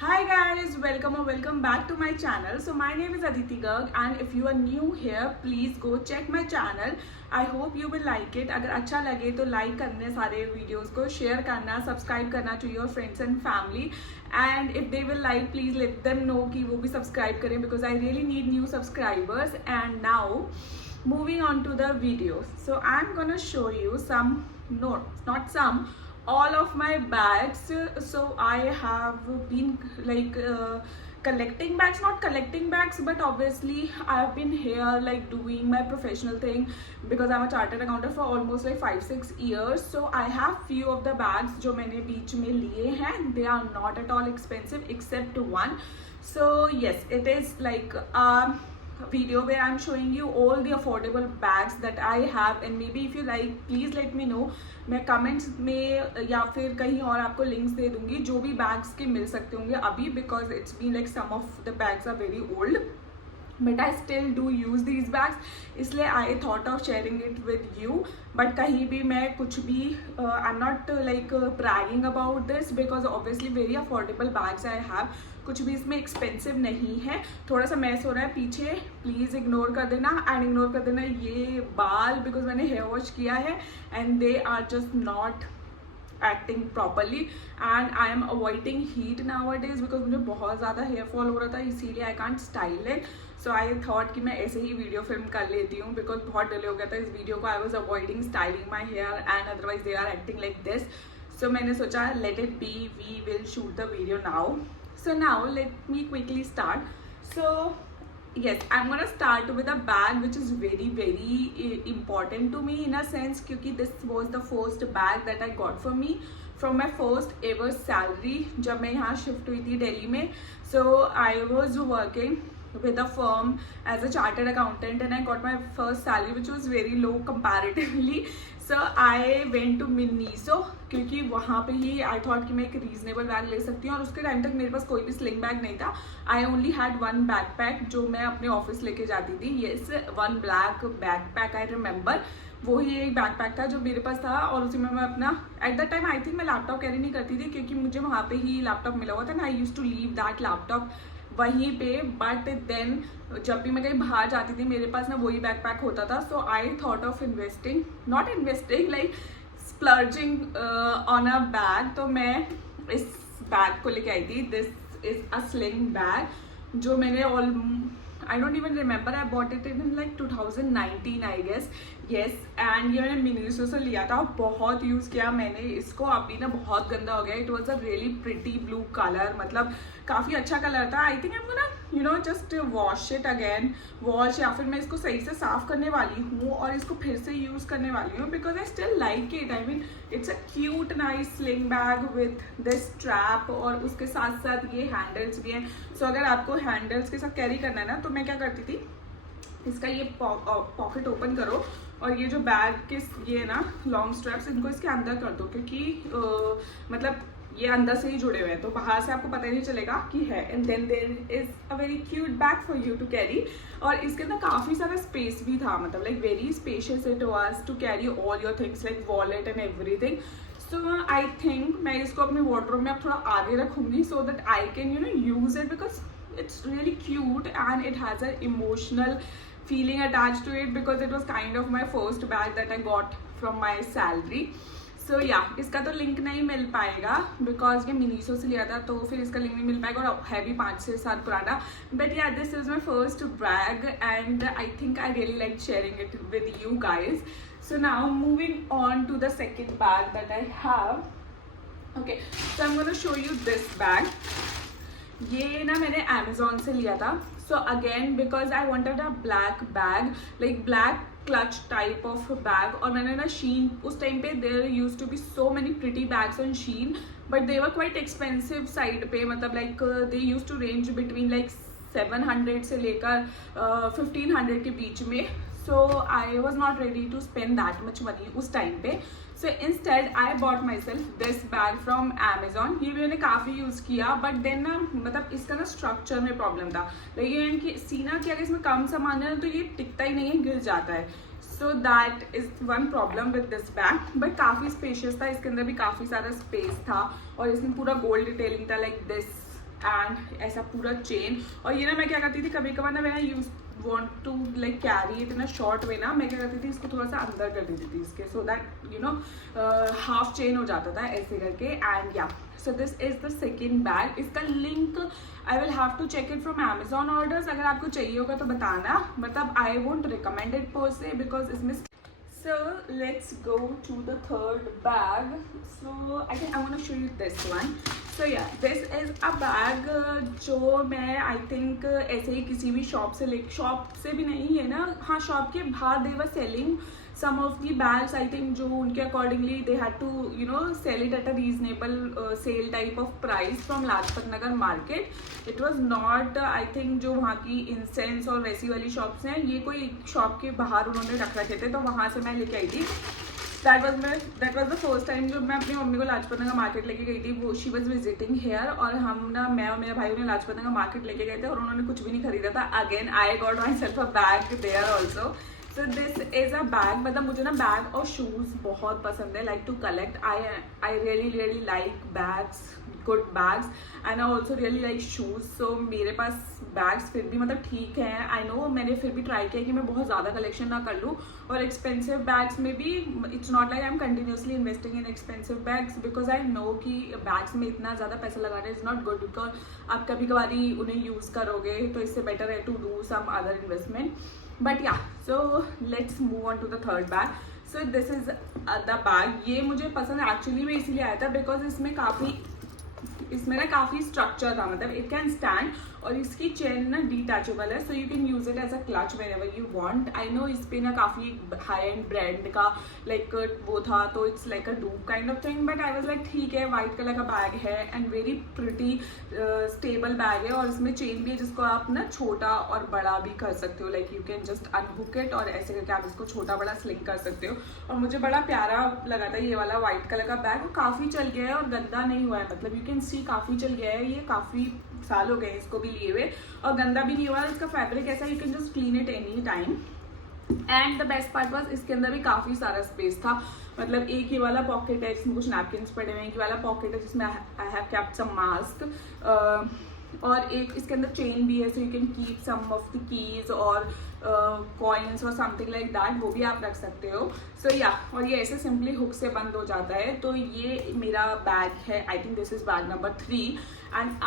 Hi guys, welcome or welcome back to my channel. So my name is Aditi Garg and if you are new here, please go check my channel. I hope you will like it. अगर अच्छा लगे तो like करने सारे videos को, share करना, subscribe करना to your friends and family. And if they will like, please let them know कि वो भी subscribe करें because I really need new subscribers. And now, moving on to the video. So I'm gonna show you some, no, not some, all of my bags. So I have been like collecting bags, not collecting bags, but obviously I have been here like doing my professional thing because I'm a chartered accountant for almost like 5-6 years. So I have few of the bags जो मैंने बीच में लिए हैं. They are not at all expensive except one. So yes, it is like video where I'm showing you all the affordable bags that I have, and maybe if you like, please let me know. मैं comments में या फिर कहीं और आपको links दे दूंगी जो भी बैग्स के मिल सकते होंगे अभी, because it's been like some of the bags are very old but I still do use these bags, इसलिए I thought of sharing it with you. But कहीं भी मैं कुछ भी I am not like bragging about this because obviously very affordable bags I have. कुछ भी इसमें expensive नहीं है. थोड़ा सा मैस हो रहा है पीछे, प्लीज़ इग्नोर कर देना. एंड इग्नोर कर देना ये बाल बिकॉज मैंने हेयर वॉश किया है and they are just not acting properly and I am avoiding heat nowadays because मुझे बहुत ज़्यादा हेयर फॉल हो रहा था, इसीलिए I can't style it. So I thought कि मैं ऐसे ही वीडियो फिल्म कर लेती हूँ बिकॉज बहुत डिले हो गया था इस वीडियो को. I was avoiding styling my hair and otherwise they are acting like this. So मैंने सोचा let it be, we will shoot the video now. So now let me quickly start. So yes, I'm gonna start with a bag which is very important to me in a sense क्योंकि this was the first bag that I got for me from my first ever salary जब मैं यहाँ shift हुई थी दिल्ली में. So I was working with a firm as a chartered accountant and I got my first salary which was very low comparatively. So I went to Miniso क्योंकि वहाँ पे ही आई thought कि मैं एक रीजनेबल बैग ले सकती हूँ. और उसके टाइम तक मेरे पास कोई भी स्लिंग बैग नहीं था. I only had one back pack जो मैं अपने ऑफिस लेके जाती थी. Yes, one black back pack I remember. वही एक बैक पैक था जो मेरे पास था और उसी में मैं अपना at the time I think मैं लैपटॉप कैरी नहीं करती थी क्योंकि मुझे वहाँ पे ही लैपटॉप मिला हुआ था and I use to leave that laptop वहीं पे. बट देन जब भी मैं कहीं बाहर जाती थी मेरे पास ना वही बैकपैक होता था. So I thought of investing, not investing like splurging on a bag. तो मैं इस बैग को लेके आई थी. This is a sling bag जो मैंने all I don't even remember, I bought it in like 2019 I guess. Yes, and ये मैंने मिनीसो से लिया था. बहुत यूज़ किया मैंने इसको. अभी ना बहुत गंदा हो गया. It was a really pretty blue colour, मतलब काफ़ी अच्छा कलर था. आई think I am gonna just wash it again, wash या फिर मैं इसको सही से साफ करने वाली हूँ और इसको फिर से यूज़ करने वाली हूँ because I still like it. I mean it's a cute nice sling bag with this strap और उसके साथ साथ ये हैंडल्स भी हैं. सो अगर आपको हैंडल्स के साथ कैरी करना है ना तो मैं क्या करती थी, इसका ये पॉकेट ओपन करो और ये जो बैग के ये ना लॉन्ग स्ट्रैप्स इनको इसके अंदर कर दो क्योंकि मतलब ये अंदर से ही जुड़े हुए हैं तो बाहर से आपको पता ही नहीं चलेगा कि है. And then there is a very cute bag for you to carry. और इसके अंदर काफ़ी सारा स्पेस भी था, मतलब like very spacious it was to carry all your things like wallet and everything. So I think मैं इसको अपने वार्डरोब में अब थोड़ा आगे रखूँगी so that I can use it because it's really cute and it has an emotional feeling attached to it because it was kind of my first bag that I got from my salary. So yeah, इसका तो link नहीं मिल पाएगा because ये Miniso से लिया था तो फिर इसका लिंक नहीं मिल पाएगा और है भी 5 से 7 पुराना. But yeah this is my first bag and I think I really like sharing it with you guys. So now moving on to the second bag that I have. Okay, so I am gonna show you this bag. ये ना मैंने Amazon से लिया था. So again because I wanted a black bag like black clutch type of bag. और मैंने ना Shein उस टाइम पे there use to be so many pretty bags on Shein but they were quite expensive side पे, मतलब like they use to range between like 700 से लेकर 1500 के बीच में. So I was not ready to spend that much money उस time पे. So instead I bought myself this bag from Amazon. ये भी मैंने काफ़ी यूज़ किया बट देन ना मतलब इसका ना स्ट्रक्चर में प्रॉब्लम था. लेकिन कि सीना कि अगर इसमें कम सामान है तो ये टिकता ही नहीं है, गिर जाता है. So that is one problem with this bag. But काफ़ी स्पेशियस था, इसके अंदर भी काफ़ी सारा स्पेस था और इसमें पूरा गोल्ड डिटेलिंग था लाइक दिस एंड ऐसा पूरा चेन। और ये ना मैं क्या करती थी कभी कभार ना, मैं use want to like carry it in a short way ना, मैं क्या करती थी इसको थोड़ा सा अंदर कर देती थी इसके, so that you know half chain हो जाता था ऐसे करके। And yeah so this is the second bag. इसका link I will have to check it from Amazon orders, अगर आपको चाहिए होगा तो बताना, मतलब आई वोंट रिकमेंड इट पर से बिकॉज इसमें। So let's go to the third bag. So I want to show you this one. So yeah, this is a bag जो मैं I think ऐसे ही किसी भी शॉप से भी नहीं है ना, हाँ शॉप के बाहर they were selling some of the bags I think जो उनके accordingly they had to you know sell it at a reasonable sale type of price from Lajpat Nagar market. It was not I think जो वहाँ की incense और वैसी वाली shops हैं, ये कोई शॉप के बाहर उन्होंने रख रखे थे, तो वहाँ से मैं लेके आई थी। That was the first time जब मैं अपनी मम्मी को लाजपत नगर मार्केट लेके गई थी। वो शी वॉज विजिटिंग हेयर, और हम ना, मैं और मेरे भाई ने लाजपत नगर मार्केट लेके गए थे और उन्होंने कुछ भी नहीं खरीदा था। Again I got myself a bag there also. So this is a bag, मतलब मुझे ना बैग और शूज़ बहुत पसंद है, like to collect. I really like bags, good bags, and I also really like shoes. So मेरे पास bags फिर भी मतलब ठीक है। आई नो मैंने फिर भी ट्राई किया कि मैं बहुत ज़्यादा कलेक्शन ना कर लूँ, और एक्सपेंसिव बैग्स में भी it's not like I am continuously investing in expensive bags, because I know कि बैग्स में इतना ज़्यादा पैसा लगाना इज़ नॉट गुड, बिकॉज आप कभी कभार उन्हें यूज़ करोगे तो इससे बेटर है to do some other investment. But yeah so let's move on to the third bag. So this is the bag. ये मुझे पसंद एक्चुअली में इसीलिए आया था बिकॉज इसमें ना काफ़ी स्ट्रक्चर था, मतलब इट कैन स्टैंड, और इसकी चेन ना डिटैचेबल है, so you can use it as a clutch whenever you want. I know इस पे ना काफ़ी हाई एंड ब्रांड का लाइक वो था, तो it's like a dupe kind of thing, but I was like ठीक है, वाइट कलर का बैग है and very pretty stable bag है, और इसमें चेन भी है जिसको आप ना छोटा और बड़ा भी कर सकते हो, like you can just अनहुक it और ऐसे करके आप इसको छोटा बड़ा स्लिंग कर सकते हो। और मुझे बड़ा प्यारा लगा था ये वाला वाइट कलर का बैग, वो काफ़ी चल गया है और गंदा नहीं हुआ है, मतलब यू कैन सी काफ़ी चल गया है, ये काफ़ी साल हो गए इसको भी लिए हुए, और गंदा भी नहीं हुआ। इसका फैब्रिक ऐसा, you can just clean it any time. And the best part was इसके अंदर भी काफ़ी सारा स्पेस था, मतलब एक ये वाला पॉकेट है जिसमें कुछ नैपकिन्स पड़े हुए हैं, एक वाला पॉकेट है जिसमें I have kept some mask, और एक इसके अंदर चेन भी है, so you can keep some of the keys और कॉइन्स और समथिंग लाइक दैट, वो भी आप रख सकते हो। सो या, और ये ऐसे सिंपली हुक से बंद हो जाता है। तो ये मेरा बैग है, I think this is bag number 3, and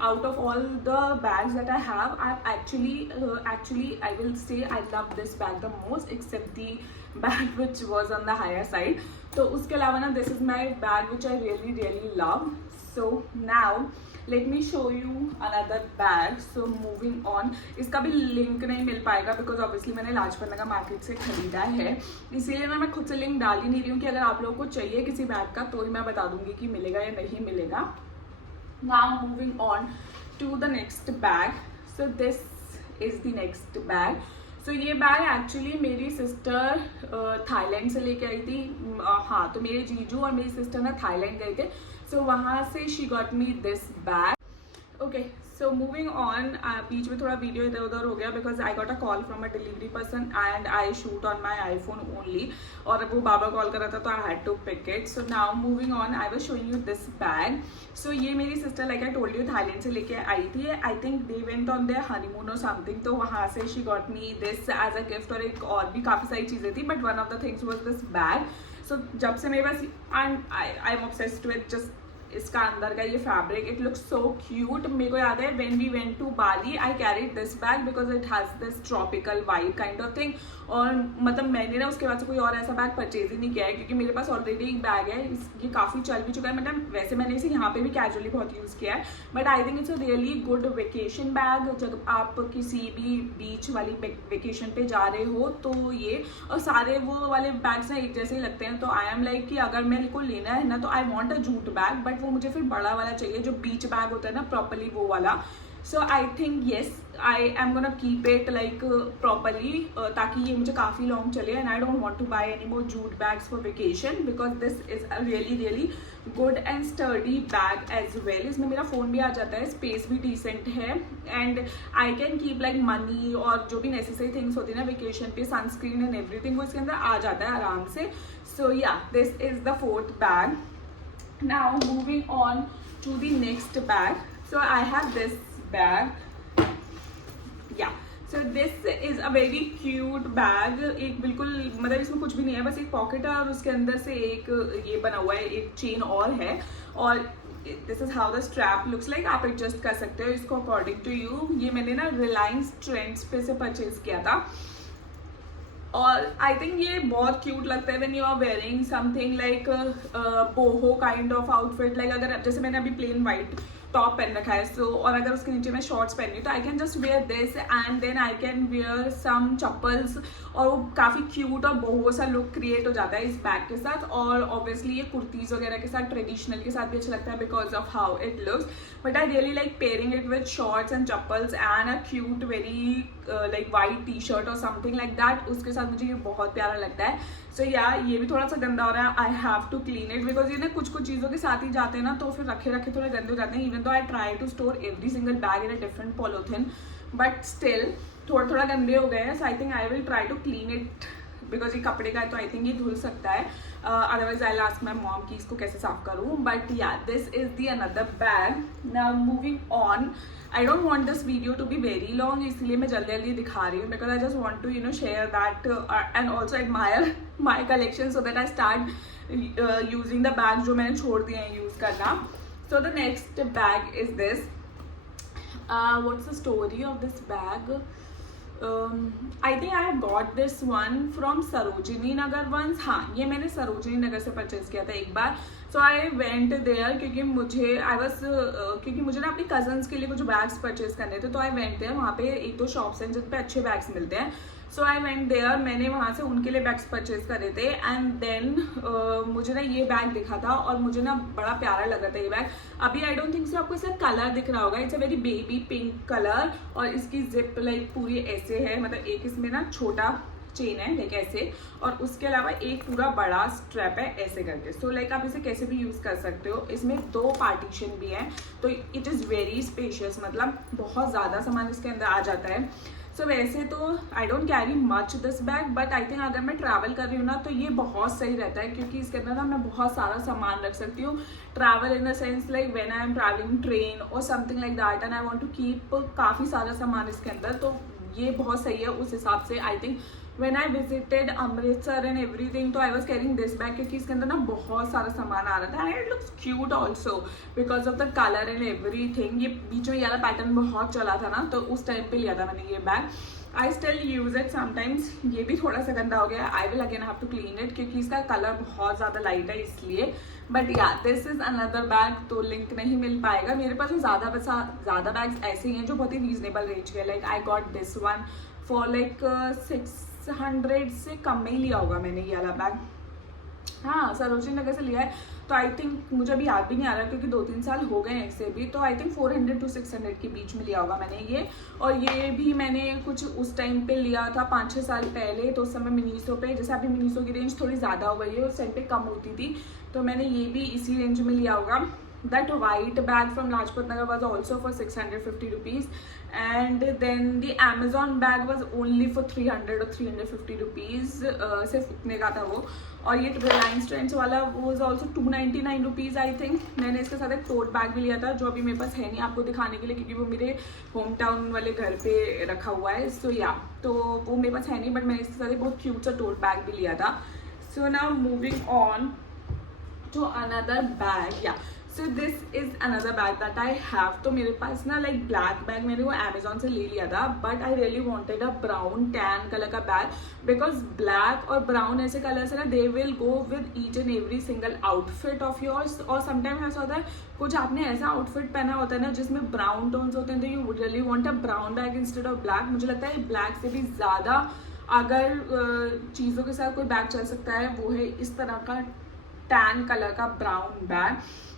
out of all the bags that I have, I've actually I will say I love this bag the most, except the bag which was on the higher side. तो उसके अलावा ना this is my bag which I really love. So now let me show you another bag. So moving on, इसका भी link नहीं मिल पाएगा because obviously मैंने Lajpat Nagar market से खरीदा है, इसीलिए ना मैं खुद से लिंक डाल ही नहीं रही हूँ कि अगर आप लोगों को चाहिए किसी बैग का तो ही मैं बता दूंगी कि मिलेगा या नहीं मिलेगा। Now moving on to the next bag. So this is the next bag. So ये बैग एक्चुअली मेरी सिस्टर थाईलैंड से लेके आई थी। हाँ, तो मेरे जीजू और मेरी सिस्टर ना थाईलैंड गए थे, सो वहाँ से she got me this bag. Okay, so moving on, बीच में थोड़ा वीडियो इधर उधर हो गया because I got a call from a delivery person and I shoot on my iPhone only, और वो बाबा कॉल कर रहा था तो I had to pick it. So now moving on, I was showing you this bag. So ये मेरी sister like I told you Thailand से लेके आई थी, I think they went on their honeymoon और समथिंग, तो वहाँ से she got me this as a gift, और एक और भी काफ़ी सारी चीज़ें थी, but one of the things was this bag. So जब से मेरे पास, and I am obsessed with just इसका अंदर का ये fabric, it looks so cute. मेरे को याद है when we went to Bali I carried this bag because it has this tropical vibe kind of thing, और मतलब मैंने ना उसके बाद से कोई और ऐसा बैग परचेज ही नहीं किया है क्योंकि मेरे पास ऑलरेडी एक बैग है, ये काफ़ी चल भी चुका है, मतलब वैसे मैंने इसे यहाँ पे भी कैजुअली बहुत यूज़ किया है, but I think it's a really good vacation bag. जब आप किसी भी बीच वाली वेकेशन पे जा रहे हो तो ये, और सारे वो वाले बैग्स ना एक जैसे ही लगते हैं, तो आई एम लाइक कि अगर मेरे को लेना है ना तो I want a jute bag, but वो मुझे फिर बड़ा वाला चाहिए जो बीच बैग होता है ना प्रॉपरली वो वाला। So I think yes I am gonna keep it like properly, ताकि ये मुझे काफ़ी लॉन्ग चले, and I don't want to buy any more jute bags for vacation because this is a really good and sturdy bag as well. इसमें मेरा phone भी आ जाता है, स्पेस भी डिसेंट है, and I can keep like money और जो भी नेसेसरी थिंग्स होती है ना वेकेशन पे, सनस्क्रीन एंड एवरीथिंग, वो इसके अंदर आ जाता है आराम से। सो या, this is the 4th bag. Now moving on to the next bag. So I have this bag. Yeah. So this is a very cute bag. एक बिल्कुल मतलब इसमें कुछ भी नहीं है, बस एक पॉकेट है और उसके अंदर से एक ये बना हुआ है, एक चेन और है, और this is how the strap looks like. आप एडजस्ट कर सकते हो इसको अकॉर्डिंग टू यू. ये मैंने ना रिलायंस ट्रेंड्स पे से परचेज किया था, और आई थिंक ये बहुत क्यूट लगता है when you are wearing something like boho kind of outfit. Like अगर जैसे मैंने अभी प्लेन वाइट टॉप पहन रखा है, सो और अगर उसके नीचे मैं शॉर्ट्स पहनी हूँ तो I can just wear this and then I can wear some chappals, और वो काफ़ी क्यूट और बोहो सा लुक क्रिएट हो जाता है इस बैग के साथ. और ऑब्वियसली ये कुर्तीज़ वगैरह के साथ, ट्रेडिशनल के साथ भी अच्छा लगता है because of how it looks. But I really like pairing it with shorts and chappals and a cute very like white T shirt और समथिंग लाइक दैट. उसके साथ मुझे ये बहुत प्यारा लगता है. सो ये भी थोड़ा सा गंदा हो रहा है. I have to clean it because ये ना कुछ कुछ चीज़ों के साथ ही जाते हैं ना, तो फिर रखे रखे थोड़े गंदे हो जाते हैं. इवन तो I try to store every single bag in a different polythene, but still थोड़ा थोड़ा गंदे हो गए हैं. So I think I will try to clean it because ये कपड़े का है तो आई थिंक ये धुल सकता है. Otherwise I ask my mom कि इसको कैसे साफ करूँ. But yeah this is the another bag. Now moving on. I don't want this video to be very long, इसलिए मैं जल्दी जल्दी दिखा रही हूँ because I just want to share that and also admire my collection so that I start using the bag जो मैंने छोड़ दिए हैं यूज करना. So the next bag is this. What's the story of this bag? I think I have got this one from Sarojini Nagar once. हाँ, ये मैंने सरोजिनी नगर से परचेज किया था एक बार. सो आई वेंट देयर क्योंकि मुझे ना अपनी कजन्स के लिए कुछ बैग्स परचेज करने थे, तो आई वेंट देयर. वहाँ पे एक दो शॉप्स हैं जिन पे अच्छे बैग्स मिलते हैं. So I went there. मैंने वहाँ से उनके लिए बैग्स परचेज करे थे एंड देन मुझे ना ये बैग दिखा था और मुझे ना बड़ा प्यारा लगा था ये बैग. अभी आई डोंट थिंक सो आपको इसका कलर दिख रहा होगा. It's a very baby pink colour और इसकी जिप लाइक पूरी ऐसे है, मतलब एक इसमें ना छोटा चेन है लाइक ऐसे, और उसके अलावा एक पूरा बड़ा स्ट्रैप है ऐसे करके. सो लाइक आप इसे कैसे भी यूज़ कर सकते हो. इसमें 2 पार्टीशन भी हैं, तो इट इज़ वेरी स्पेशियस, मतलब बहुत ज़्यादा सामान इसके अंदर आ जाता है. सो वैसे तो I don't carry much this bag, but I think अगर मैं ट्रैवल कर रही हूँ ना तो ये बहुत सही रहता है क्योंकि इसके अंदर ना मैं बहुत सारा सामान रख सकती हूँ. Travel in the sense like when I am travelling train और something like that and I want to keep काफ़ी सारा सामान इसके अंदर, तो ये बहुत सही है उस हिसाब से. I think when I visited Amritsar and everything, तो I was carrying this bag क्योंकि इसके अंदर ना बहुत सारा सामान आ रहा था and it looks cute also because of the color and everything. ये बीच में वाला पैटर्न बहुत चला था ना, तो उस टाइम पे लिया था मैंने ये bag. I still use it sometimes. ये भी थोड़ा सा गंदा हो गया. I will again have to clean it क्योंकि इसका कलर बहुत ज़्यादा लाइट है इसलिए. But yeah this is another bag, तो लिंक नहीं मिल पाएगा. मेरे पास ज़्यादा बैग्स ऐसे ही हैं जो बहुत ही रीजनेबल रेंज के. Like I got this one for like 600 से कम में ही लिया होगा मैंने ये वाला बैग. हाँ, सरोजिनी नगर से लिया है, तो आई थिंक मुझे अभी याद भी नहीं आ रहा क्योंकि 2-3 साल हो गए हैं इससे भी. तो आई थिंक 400 to 600 के बीच में लिया होगा मैंने ये. और ये भी मैंने कुछ उस टाइम पे लिया था 5-6 साल पहले, तो उस समय मिनीसो पे, जैसे अभी मिनीसो की रेंज थोड़ी ज़्यादा हो गई है, उस टाइम पे कम होती थी, तो मैंने ये भी इसी रेंज में लिया होगा. That white bag from Lajpat Nagar was also for 650 rupees, and then the Amazon bag was only for 300 or 350 rupees. सिर्फ उतने का था वो. और ये रिलायंस ट्रेंड्स वाला was also 299 rupees I think. मैंने इसके साथ एक टोट बैग भी लिया था जो अभी मेरे पास है नहीं आपको दिखाने के लिए क्योंकि वो मेरे होम टाउन वाले घर पे रखा हुआ है. सो या तो वो मेरे पास है नहीं, बट मैंने इसके साथ एक बहुत क्यूट सा टोट बैग भी लिया था. So now moving on to another bag. Yeah so this is another bag that I have. तो मेरे पास ना लाइक ब्लैक बैग मैंने वो अमेजोन से ले लिया था, but I really wanted a brown tan colour का बैग बिकॉज ब्लैक और ब्राउन ऐसे कलर से ना they will go with each and every single outfit of yours. और समटाइम ऐसा होता है कुछ आपने ऐसा आउटफिट पहना होता है ना जिसमें ब्राउन टोन्स होते हैं, तो you really want a brown bag instead of black. मुझे लगता है ब्लैक से भी ज़्यादा अगर चीज़ों के साथ कोई बैग चल सकता है वो है इस तरह का टैन कलर का brown bag.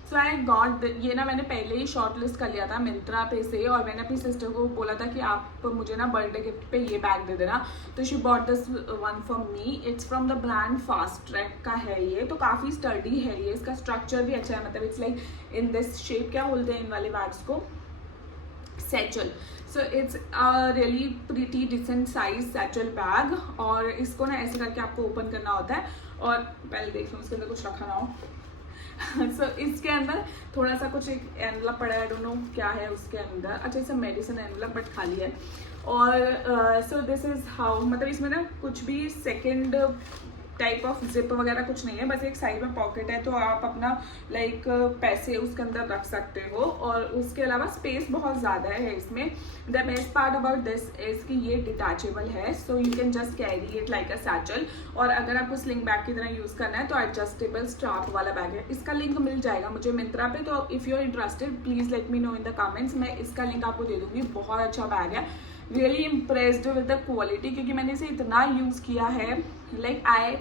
So I got ये ना मैंने पहले ही शॉर्ट लिस्ट कर लिया था मिंत्रा पे से, और मैंने अपनी सिस्टर को बोला था कि आप मुझे ना बर्थडे गिफ्ट पे ये बैग दे देना. तो she bought this one for me. It's from the brand fast track का है ये. तो काफ़ी स्टडी है ये, इसका स्ट्रक्चर भी अच्छा है, मतलब it's like in this shape. क्या बोलते हैं इन वाले बैग्स को? Satchel. So it's a really pretty decent size satchel bag. और इसको ना ऐसे करके आपको ओपन करना होता है, और पहले देख लो उसके अंदर कुछ रखा ना हो. सो इसके अंदर थोड़ा सा कुछ एक एनवलप पड़ा है, आई डोंट नो क्या है उसके अंदर, अच्छा इसे मेडिसिन एनवलप बट खाली है। और सो दिस इज़ हाउ, मतलब इसमें ना कुछ भी सेकेंड टाइप ऑफ जिप वगैरह कुछ नहीं है, बस एक साइड में पॉकेट है, तो आप अपना लाइक पैसे उसके अंदर रख सकते हो। और उसके अलावा स्पेस बहुत ज़्यादा है इसमें। The best part about this is कि ये डिटैचेबल है, so you can just carry it like a satchel. और अगर आपको स्लिंग बैग की तरह यूज़ करना है तो एडजस्टेबल स्ट्रैप वाला बैग है। इसका लिंक मिल जाएगा मुझे मिंत्रा पे, तो if you are interested please let me know in the comments, मैं इसका लिंक आपको दे दूँगी। बहुत अच्छा बैग है, really impressed with the quality, क्योंकि मैंने इसे इतना यूज़ किया है। Like I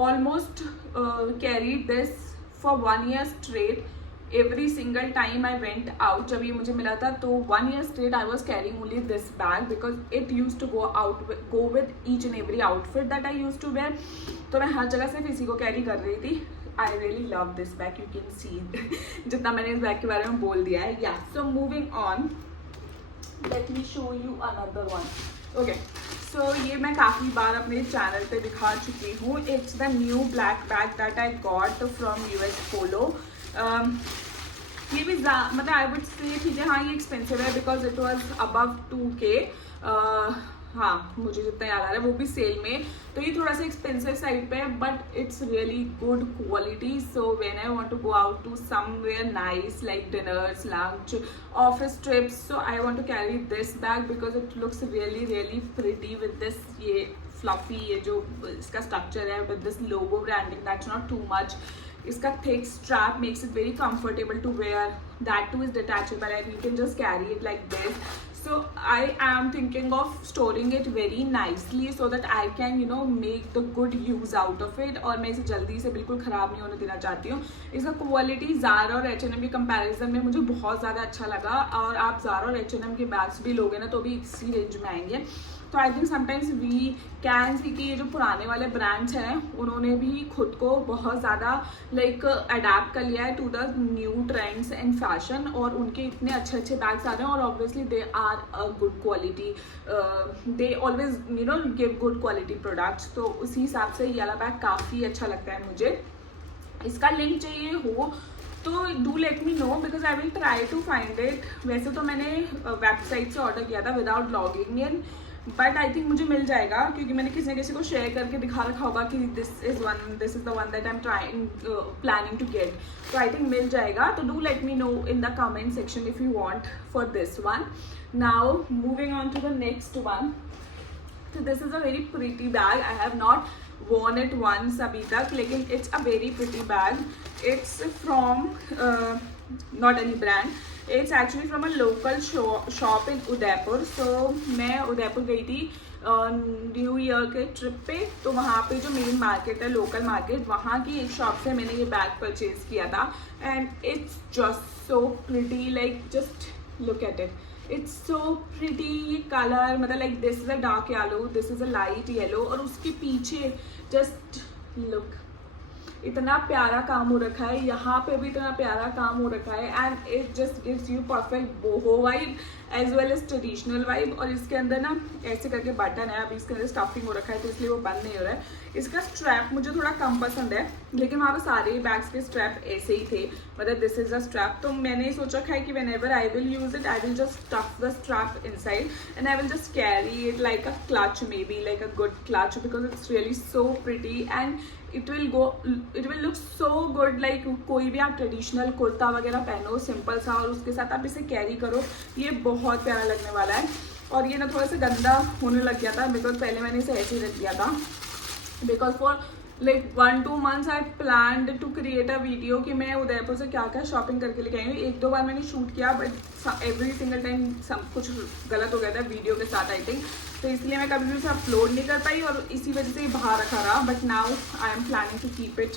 almost carried this for 1 year straight every single time I went out. जब ये मुझे मिला था तो 1 year straight I was carrying only this bag because it used to go with each and every outfit that I used to wear. तो मैं हर जगह सिर्फ इसी को कैरी कर रही थी। I really love this bag, you can see जितना मैंने इस बैग के बारे में बोल दिया है। Yeah, so moving on, let me show you another one. Okay. सो ये मैं काफ़ी बार अपने चैनल पे दिखा चुकी हूँ। It's the new black bag that I got from US पोलो। ये भी मतलब आई वुड से ठीक है, हाँ ये एक्सपेंसिव है because it was above 2K। हाँ मुझे जितना याद आ रहा है, वो भी सेल में, तो ये थोड़ा सा एक्सपेंसिव साइड पे है but it's really good quality. So when I want to go out to somewhere nice like dinners, lunch, office trips, so I want to carry this bag because it looks really really pretty with this ये fluffy, ये जो इसका structure है with this logo branding that's not too much. इसका thick strap makes it very comfortable to wear, that too is detachable and you can just carry it like this. So I am thinking of storing it very nicely so that I can make the good use out of it, और मैं इसे जल्दी से बिल्कुल ख़राब नहीं होने देना चाहती हूँ। इसका क्वालिटी ज़ारा और H&M के कंपैरिजन में मुझे बहुत ज़्यादा अच्छा लगा, और आप ज़ारा और H&M के बैग्स भी लोगे ना तो भी इसी रेंज में आएंगे। तो I think sometimes we can see कि ये जो पुराने वाले ब्रांड्स हैं उन्होंने भी खुद को बहुत ज़्यादा लाइक अडेप्ट कर लिया है to the new trends and fashion, और उनके इतने अच्छे अच्छे बैग्स आ रहे हैं और obviously they are a good quality, they always give good quality products. तो उसी हिसाब से ये वाला बैग काफ़ी अच्छा लगता है मुझे। इसका लिंक चाहिए हो तो do let me know because I will try to find it. वैसे तो मैंने वेबसाइट से ऑर्डर किया था without logging in, but I think मुझे मिल जाएगा क्योंकि मैंने किसी न किसी को शेयर करके दिखा रखा होगा कि this is the one that I am planning to get. तो आई थिंक मिल जाएगा, तो do let me know in the comment section if you want for this one. Now moving on to the next one. So this is a very pretty bag. I have not worn it once अभी तक, लेकिन it's a very pretty bag. It's from not any brand. It's actually from a local shop in Udaipur. So मैं उदयपुर गई थी new year के trip पे, तो वहाँ पे जो मेन मार्केट है लोकल मार्केट, वहाँ की एक शॉप से मैंने ये बैग परचेज किया था and it's just so pretty, like just look at it, it's so pretty. ये कलर मतलब like this is a dark yellow, this is a light yellow, और उसके पीछे जस्ट लुक इतना प्यारा काम हो रखा है, यहाँ पे भी इतना प्यारा काम हो रखा है and it just gives you perfect boho vibe as well as traditional vibe. और इसके अंदर ना ऐसे करके बटन है, अभी इसके अंदर स्टफिंग हो रखा है तो इसलिए वो बंद नहीं हो रहा है। इसका स्ट्रैप मुझे थोड़ा कम पसंद है, लेकिन वहाँ पर सारे बैग्स के स्ट्रैप ऐसे ही थे, मतलब दिस इज अ स्ट्रैप। तो मैंने सोचा है कि when ever I will use it I will just stuff the strap inside and I will just carry it like a clutch, may be like a good clutch because it's really so pretty and it will look so good. Like कोई भी आप traditional kurta वगैरह पहनो simple सा और उसके साथ आप इसे कैरी करो, ये बहुत प्यारा लगने वाला है। और ये ना थोड़ा सा गंदा होने लग गया था बिकॉज पहले मैंने इसे ऐसे ही रख दिया था, because for like 1-2 months I planned to create a video कि मैं उदयपुर से क्या क्या शॉपिंग करके लेके आई हूँ। 1-2 बार मैंने शूट किया बट एवरी सिंगल टाइम सब कुछ गलत हो गया था वीडियो के साथ आई थिंक, तो इसलिए मैं कभी भी उसे अपलोड नहीं कर पाई और इसी वजह से बाहर रखा रहा। But now I am planning to keep it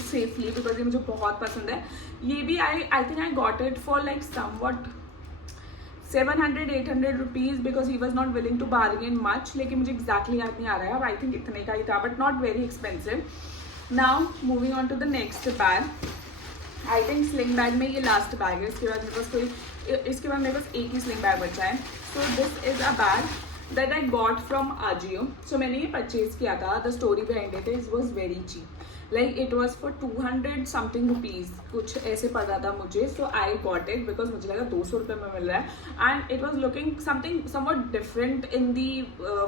safely because ये मुझे बहुत पसंद है। ये भी I think I got it for like somewhat 700-800 rupees because he was not willing to bargain much, लेकिन मुझे एक्जैक्टली याद नहीं आ रहा है, और आई थिंक इतने का ही था but not very expensive. Now moving on to the next bag. I think sling bag में ये लास्ट बैग है, इसके बाद मेरे पास एक ही स्लिंग बैग बचा है। So this is a bag that I got from Ajio. So मैंने ये परचेज किया था, the story behind it is was very cheap. Like it was for 200 something rupees, कुछ ऐसे पड़ रहा था मुझे. So I got it because मुझे लगा 200 रुपये में मिल रहा है. And it was looking something somewhat different in the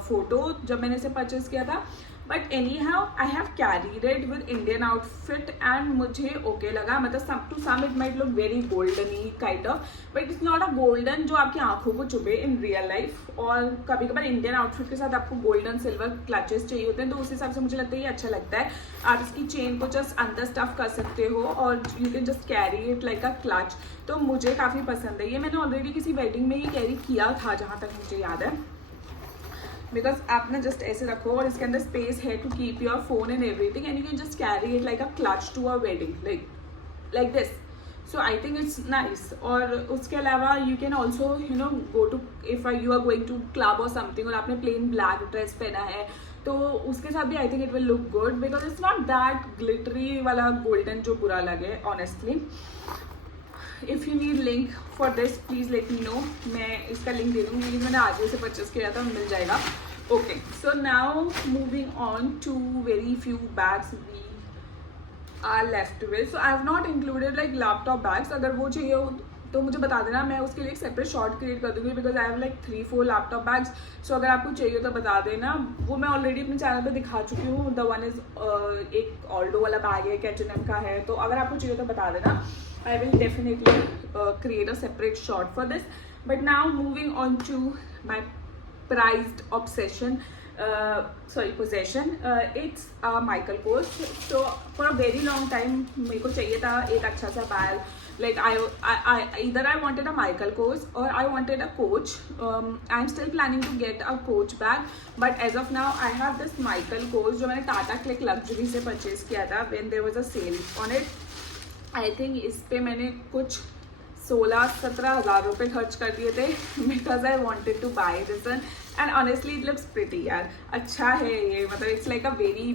photo जब मैंने इसे परचेज किया था. But anyhow I have carried it with Indian outfit and मुझे ओके लगा. मतलब to some it might look very goldeny kind of, but it's not a golden जो आपकी आंखों को चुभे इन रियल लाइफ. और कभी कभार इंडियन आउटफिट के साथ आपको गोल्डन सिल्वर क्लचेस चाहिए होते हैं, तो उस हिसाब से मुझे लगता है ये अच्छा लगता है. आप इसकी चेन को जस्ट अंदर स्टफ कर सकते हो और you can just carry it like a clutch. तो मुझे काफ़ी पसंद है ये. मैंने ऑलरेडी किसी वेडिंग में ही कैरी किया था जहाँ तक मुझे याद है. बिकॉज आप ना जस्ट ऐसे रखो और इसके अंदर स्पेस है to keep your phone and everything and you can just carry it like a clutch to a wedding like this. So I think it's nice. और उसके अलावा you can also you know go to if you are going to club और something और आपने plain black dress पहना है तो उसके साथ भी I think it will look good because it's not that glittery वाला गोल्डन जो बुरा लगे honestly. If you need link for this please let me no. मैं इसका लिंक दे दूँगी लेकिन मैंने आज से परचेस किया था, मिल जाएगा. Okay, so now moving on to very few bags we are left with. So I have not included like laptop bags. अगर वो चाहिए हो तो मुझे बता देना, मैं उसके लिए एक सेपरेट शॉर्ट क्रिएट कर दूँगी because I have like 3-4 laptop bags. सो अगर आपको चाहिए तो बता देना. वो मैं ऑलरेडी अपने चैनल पे दिखा चुकी हूँ. द वन इज़ एक ऑल्डो वाला बैग है, H&M का है. तो अगर आपको चाहिए तो बता देना. I will definitely create a separate shot for this. But now moving on to my prized obsession, possession. It's Michael Kors. So for a very long time मेरे को चाहिए था एक अच्छा सा bag. Like either I wanted a Michael Kors or I wanted a Coach. I'm still planning to get a Coach bag, but as of now I have this Michael Kors जो मैंने Tata Click Luxury से purchase किया था when there was a sale on it. I think इस पे मैंने कुछ 16-17 हज़ार रुपये खर्च कर दिए थे because I wanted two by this one and honestly it looks pretty. यार अच्छा है ये. मतलब it's like a very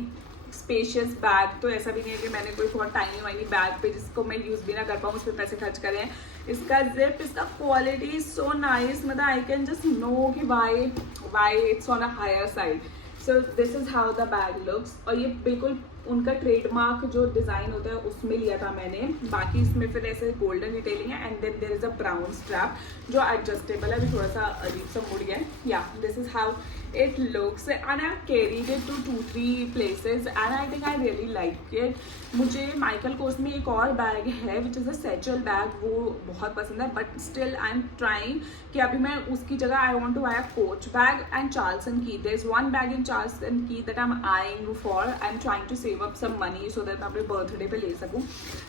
spacious bag. तो ऐसा भी नहीं है कि मैंने कोई बहुत टाइनी वाइनी बैग पे जिसको मैं यूज़ भी ना कर पाऊँ उस पर पैसे खर्च करें. इसका जिप, इसका क्वालिटी इज सो नाइस. मतलब आई कैन जस्ट नो कि why it's on a higher side. So this is how the bag looks. और ये बिल्कुल उनका ट्रेडमार्क जो डिज़ाइन होता है उसमें लिया था मैंने. बाकी इसमें फिर ऐसे गोल्डन डिटेलिंग है and then there is a brown strap जो एडजस्टेबल है. अभी थोड़ा सा अजीब सा मुड़ गया है. या this is how it looks and I have carried it to 2-3 places and I think I really like it. मुझे माइकल कोर्स में एक और बैग है which is a satchel bag, वो बहुत पसंद है. But still I am trying कि अभी मैं उसकी जगह I want to buy a Coach bag and Charles and Keith. There is one bag in Charles and Keith that I am eyeing for. I am trying to save up some money so that मैं अपने birthday पे ले सकूँ.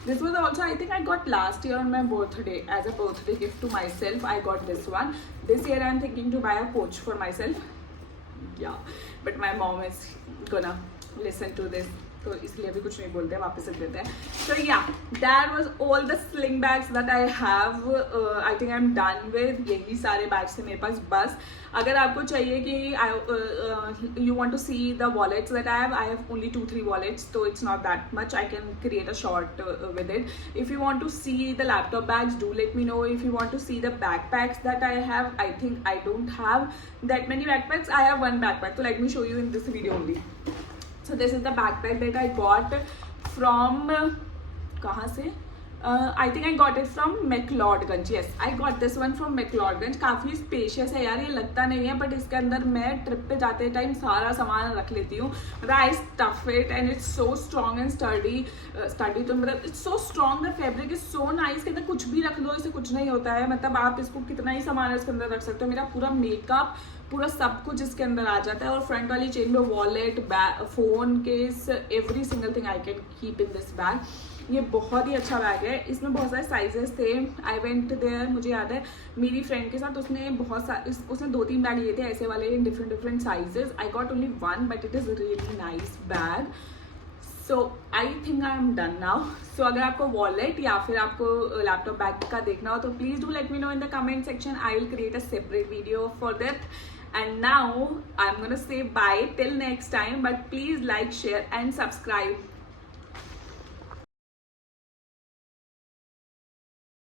This was also I think I got last year on my birthday as a birthday gift to myself. I got this one. This year I am thinking to buy a Coach for myself. Yeah, but my mom is gonna listen to this, तो इसलिए अभी कुछ नहीं बोलते हैं, वापस रख देते हैं. So yeah, that was all the sling bags that I have. I think I'm done with. यही सारे bags थे मेरे पास बस. अगर आपको चाहिए कि you want to see the wallets that I have only 2-3 wallets, so it's not that much. I can create a short with it. If you want to see the laptop bags, do let me know. If you want to see the backpacks that I have, I think I don't have that many backpacks. I have one backpack, so let me show you in this video only. So this is the backpack that I got from कहाँ से? I think I got it from McLeodganj. Yes, I got this one from McLeodganj. काफ़ी spacious है यार, ये लगता नहीं है but इसके अंदर मैं ट्रिप पे जाते टाइम सारा सामान रख लेती हूँ. मतलब I stuff it and it's so strong and sturdy तो मतलब it's so strong. The fabric is so nice. के अंदर कुछ भी रख लो, इससे कुछ नहीं होता है. मतलब आप इसको कितना ही सामान इसके अंदर रख सकते हो. मेरा पूरा मेकअप, पूरा सब कुछ इसके अंदर आ जाता है. और फ्रंट वाली चेन में wallet, phone case, every single thing I can keep in this bag. ये बहुत ही अच्छा बैग है. इसमें बहुत सारे साइजेस थे. आई वेंट देयर, मुझे याद है मेरी फ्रेंड के साथ उसने उसने 2-3 बैग लिए थे ऐसे वाले in different sizes. I got only one but it is really nice bag. So I think I am done now. So अगर आपको वॉलेट या फिर आपको लैपटॉप बैग का देखना हो तो please do let me know in the comment section. I will create a separate video for that. And now I'm gonna say bye till next time, but please like, share and subscribe.